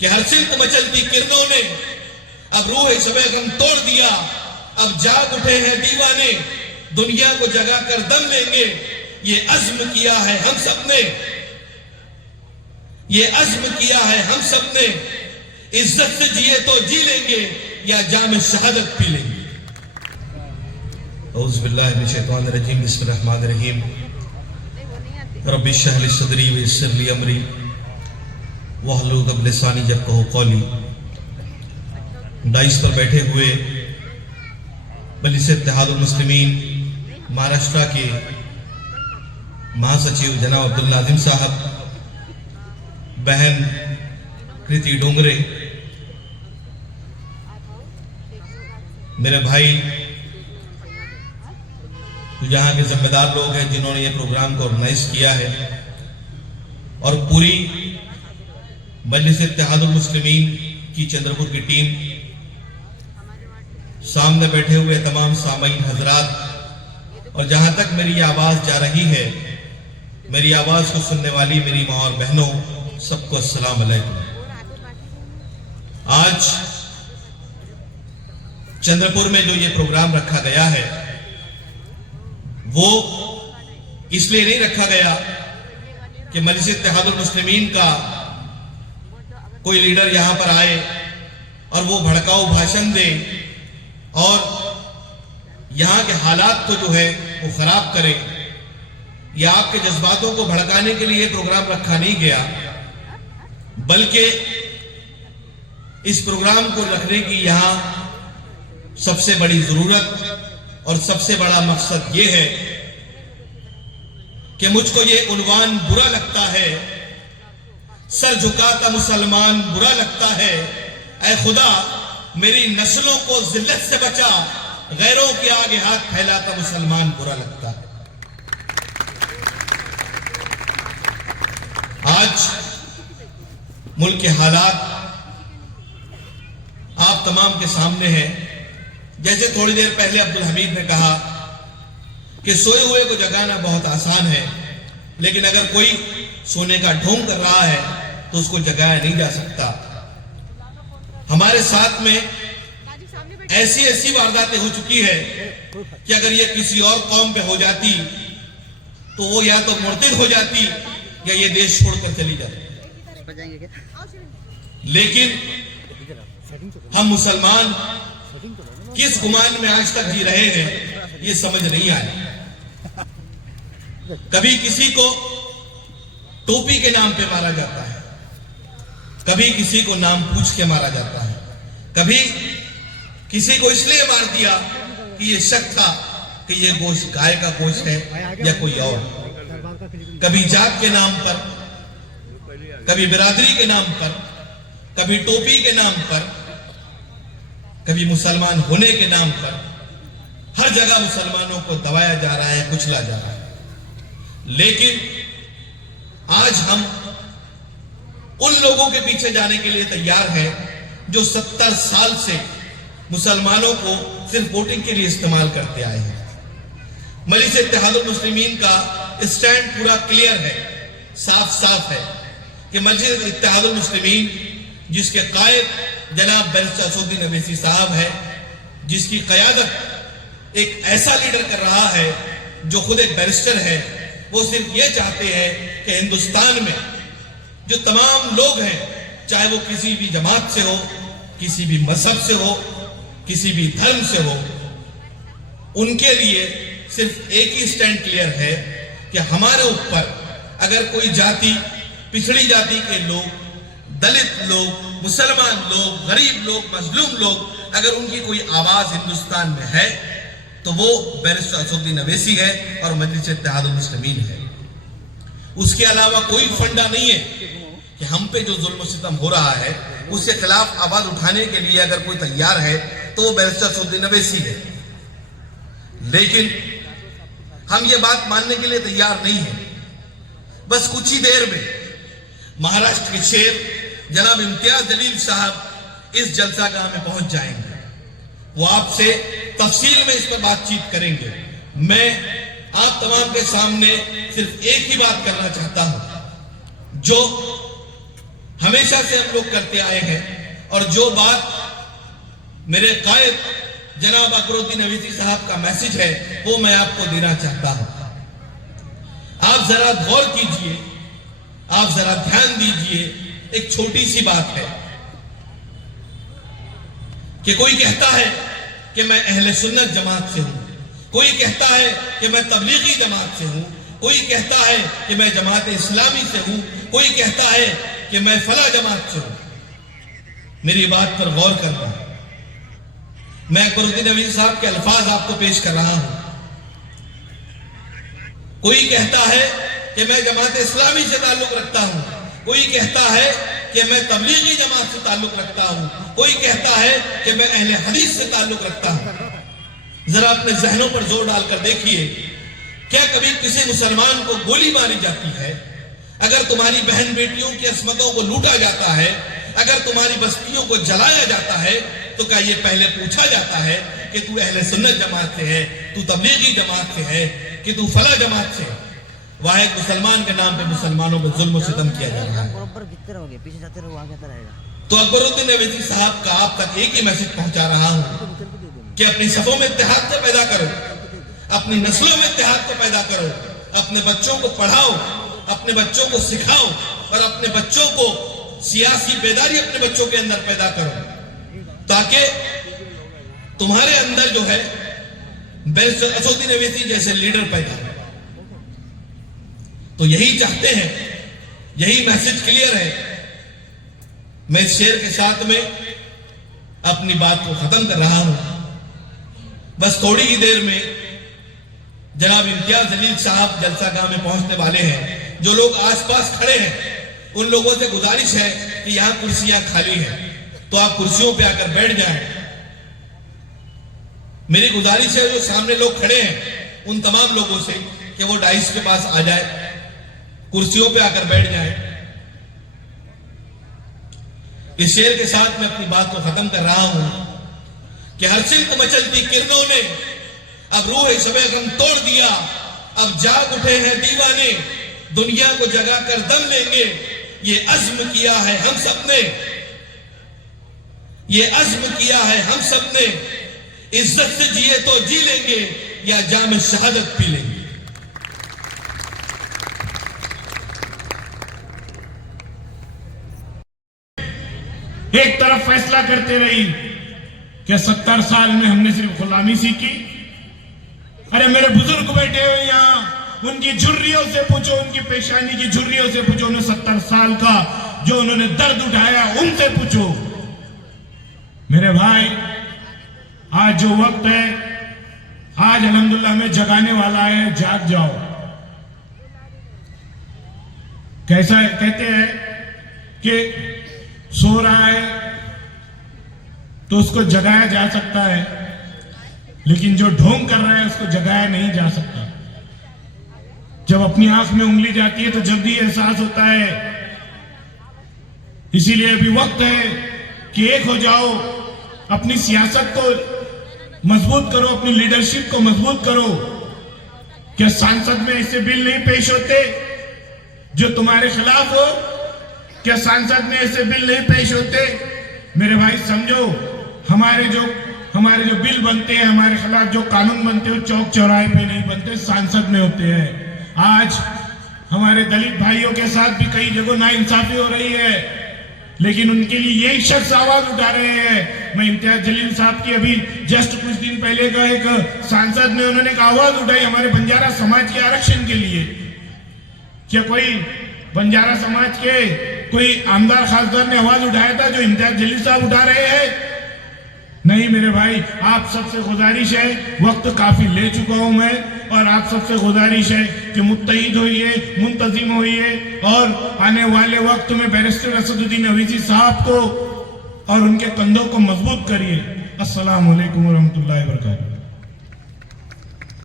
कि हर सिल्क मचलती किरणों ने अब रूह शबे गम तोड़ दिया, अब जाग उठे हैं दीवाने, दुनिया को जगा कर दम लेंगे। ये अज़्म किया है हम सब ने, ये अज़्म किया है हम सब ने, इज्जत से जिए तो जी लेंगे या जाम शहादत पी लेंगे। औज़ु बिल्लाहि मिनश शैतानिर रजीम, बिस्मिर्रहमानिर रहीम। रब्बि इश्रह ली सदरी व यस्सिर ली अमरी वहलुल उक़दतम मिन लिसानी यफ़क़हू क़ौली। डाइस पर बैठे हुए मजलिस इत्तेहादुल मुस्लिमीन महाराष्ट्र के महासचिव जनाब अब्दुल नाज़िम साहब, बहन कृति डोंगरे, मेरे भाई यहाँ के जिम्मेदार लोग हैं जिन्होंने ये प्रोग्राम को ऑर्गेनाइज किया है, और पूरी मजलिस इत्तेहादुल मुस्लिमीन की चंद्रपुर की टीम, सामने बैठे हुए तमाम सामीन हजरात, और जहां तक मेरी आवाज जा रही है, मेरी आवाज को सुनने वाली मेरी माँ और बहनों, सबको अस्सलाम वालेकुम। आज चंद्रपुर में जो ये प्रोग्राम रखा गया है वो इसलिए नहीं रखा गया कि मजलिस इत्तेहादुल मुस्लिमीन का कोई लीडर यहां पर आए और वो भड़काऊ भाषण दे और यहां के हालात को जो है वो खराब करे, या आपके जज्बातों को भड़काने के लिए प्रोग्राम रखा नहीं गया, बल्कि इस प्रोग्राम को रखने की यहां सबसे बड़ी जरूरत और सबसे बड़ा मकसद ये है कि मुझको ये उन्वान बुरा लगता है, सर झुकाता मुसलमान बुरा लगता है, ऐ खुदा मेरी नस्लों को जिल्लत से बचा, गैरों के आगे हाथ फैलाता मुसलमान बुरा लगता है। आज मुल्क के हालात आप तमाम के सामने हैं। जैसे थोड़ी देर पहले अब्दुल हमीद ने कहा कि सोए हुए को जगाना बहुत आसान है, लेकिन अगर कोई सोने का ढोंग कर रहा है तो उसको जगाया नहीं जा सकता। हमारे साथ में ऐसी ऐसी वारदातें हो चुकी है कि अगर ये किसी और कौम पे हो जाती तो वो या तो मुर्तिद हो जाती या ये देश छोड़कर चली जाती। लेकिन हम मुसलमान किस गुमान में आज तक जी रहे हैं ये समझ नहीं आया। कभी किसी को टोपी के नाम पे मारा जाता है, कभी किसी को नाम पूछ के मारा जाता है, कभी किसी को इसलिए मार दिया कि ये शक था कि ये गोश्त गाय का गोश्त है या कोई और, कभी जात के नाम पर, कभी बिरादरी के नाम पर, कभी टोपी के नाम पर, कभी मुसलमान होने के नाम पर। हर जगह मुसलमानों को दबाया जा रहा है, कुचला जा रहा है। लेकिन आज हम उन लोगों के पीछे जाने के लिए तैयार हैं जो 70 साल से मुसलमानों को सिर्फ वोटिंग के लिए इस्तेमाल करते आए हैं। मजलिस इत्तेहादुल मुस्लिमीन का स्टैंड पूरा क्लियर है, साफ साफ है कि मजलिस इत्तेहादुल मुस्लिमीन जिसके कायद जनाब बैरिस्टर असदुद्दीन अवैसी साहब है, जिसकी क़यादत एक ऐसा लीडर कर रहा है जो खुद एक बैरिस्टर है, वो सिर्फ ये चाहते हैं कि हिंदुस्तान में जो तमाम लोग हैं, चाहे वो किसी भी जमात से हो, किसी भी मजहब से हो, किसी भी धर्म से हो, उनके लिए सिर्फ एक ही स्टैंड क्लियर है कि हमारे ऊपर अगर कोई जाति, पिछड़ी जाति के लोग, दलित लोग, मुसलमान लोग, गरीब लोग, मजलूम लोग, अगर उनकी कोई आवाज हिंदुस्तान में है तो वो बैरिस्टर असदुद्दीन अवैसी है और मजलिस इत्तेहादुल मुस्लिमीन है। उसके अलावा कोई फंडा नहीं है कि हम पे जो जुल्म सितम हो रहा है उसके खिलाफ आवाज उठाने के लिए अगर कोई तैयार है तो वो बैरिस्टर असदुद्दीन अवैसी है। लेकिन हम ये बात मानने के लिए तैयार नहीं है। बस कुछ ही देर में महाराष्ट्र के शेर जनाब इम्तियाज जलील साहब इस जलसागाह में पहुंच जाएंगे। वो आपसे तफसील में इस पर बातचीत करेंगे। मैं आप तमाम के सामने सिर्फ एक ही बात करना चाहता हूं, जो हमेशा से हम लोग करते आए हैं, और जो बात मेरे कायद जनाब अकबरुद्दीन अवीसी साहब का मैसेज है वो मैं आपको देना चाहता हूं। आप जरा गौर कीजिए, आप जरा ध्यान दीजिए। एक छोटी सी बात है कि कोई कहता है कि मैं अहले सुन्नत जमात से हूं, कोई कहता है कि मैं तबलीगी जमात से हूं, कोई कहता है कि मैं जमात इस्लामी से हूं, कोई कहता है कि मैं फला जमात से हूं। मेरी बात पर गौर करना। मैं अकबरुद्दीन अवीसी साहब के अल्फाज आपको पेश कर रहा हूं। कोई कहता है कि मैं जमात इस्लामी से ताल्लुक रखता हूं, कोई कहता है कि मैं तबलीगी जमात से ताल्लुक रखता हूं, कोई कहता है कि मैं अहले हदीस से ताल्लुक रखता हूं। जरा अपने जहनों पर जोर डालकर देखिए, क्या कभी किसी मुसलमान को गोली मारी जाती है? अगर तुम्हारी बहन बेटियों की अस्मतों को लूटा जाता है, अगर तुम्हारी बस्तियों को जलाया जाता है, तो क्या ये पहले पूछा जाता है कि तू अहले सुन्नत जमात से है, तू तबलीगी जमात से है, कि तू फला जमात से? वाहिद मुसलमान के नाम पे मुसलमानों पर जुल्म सितम किया जा रहा है। तो अकबरुद्दीन अवीसी साहब का आप तक एक ही मैसेज पहुंचा रहा हूं कि अपनी सफों में इत्तेहाद को पैदा करो, अपनी नस्लों में इत्तेहाद को पैदा करो, अपने बच्चों को पढ़ाओ, अपने बच्चों को सिखाओ, और अपने बच्चों को सियासी बेदारी अपने बच्चों के अंदर पैदा करो, ताकि तुम्हारे अंदर जो है बैरिस्टर असदुद्दीन अवीसी जैसे लीडर पैदा हो। तो यही चाहते हैं, यही मैसेज क्लियर है। मैं इस शेर के साथ में अपनी बात को खत्म कर रहा हूं। बस थोड़ी ही देर में जनाब इम्तियाज जलील साहब जलसा गाह में पहुंचने वाले हैं। जो लोग आसपास खड़े हैं उन लोगों से गुजारिश है कि यहां कुर्सियां खाली हैं, तो आप कुर्सियों पे आकर बैठ जाएं। मेरी गुजारिश है जो सामने लोग खड़े हैं उन तमाम लोगों से कि वो डाइस के पास आ जाए, कुर्सियों पे आकर बैठ जाएं। इस शेर के साथ मैं अपनी बात को खत्म कर रहा हूं कि हर सिल्क मचलती किरणों ने अब रूह शबे गम तोड़ दिया, अब जाग उठे हैं दीवाने, दुनिया को जगा कर दम लेंगे। ये अज़्म किया है हम सब ने, ये अज़्म किया है हम सब ने, इज्जत से जिए तो जी लेंगे या जाम शहादत पी लेंगे। एक तरफ फैसला करते रही कि 70 साल में हमने सिर्फ गुलामी सीखी। अरे मेरे बुजुर्ग बैठे हुए यहां, उनकी झुर्रियों से पूछो, उनकी पेशानी की झुर्रियों से पूछो, उन्हें 70 साल का जो उन्होंने दर्द उठाया उनसे पूछो। मेरे भाई, आज जो वक्त है, आज अल्हम्दुलिल्लाह हमें जगाने वाला है। जाग जाओ। कैसा है? कहते हैं कि सो रहा है तो उसको जगाया जा सकता है, लेकिन जो ढोंग कर रहा है उसको जगाया नहीं जा सकता। जब अपनी आंख में उंगली जाती है तो जल्दी एहसास होता है। इसीलिए अभी वक्त है कि एक हो जाओ, अपनी सियासत को मजबूत करो, अपनी लीडरशिप को मजबूत करो। क्या सांसद में ऐसे बिल नहीं पेश होते जो तुम्हारे खिलाफ हो? क्या सांसद में ऐसे बिल नहीं पेश होते? मेरे भाई समझो, हमारे जो बिल बनते हैं, हमारे खिलाफ जो कानून बनते हैं, चौक चौराहे पे नहीं बनते, सांसद में होते हैं। आज हमारे दलित भाइयों के साथ भी कई जगह नाइंसाफी हो रही है, लेकिन उनके लिए यही शख्स आवाज उठा रहे हैं। मैं इम्तियाज जलील साहब की अभी जस्ट कुछ दिन पहले का एक सांसद ने उन्होंने एक आवाज उठाई हमारे बंजारा समाज के आरक्षण के लिए। क्या कोई बंजारा समाज के कोई आमदार खासदार ने आवाज उठाया था जो इम्तियाज जलील साहब उठा रहे हैं? नहीं मेरे भाई, आप सबसे गुजारिश है, वक्त काफी ले चुका हूं मैं, और आप सबसे गुजारिश है कि मुत्तहिद होइए, मुंतजिम होइए, और आने वाले वक्त में बैरिस्टर असदुद्दीन अवीसी साहब को और उनके कंधों को मजबूत करिए। अस्सलाम वालेकुम व रहमतुल्लाहि व बरकातहू।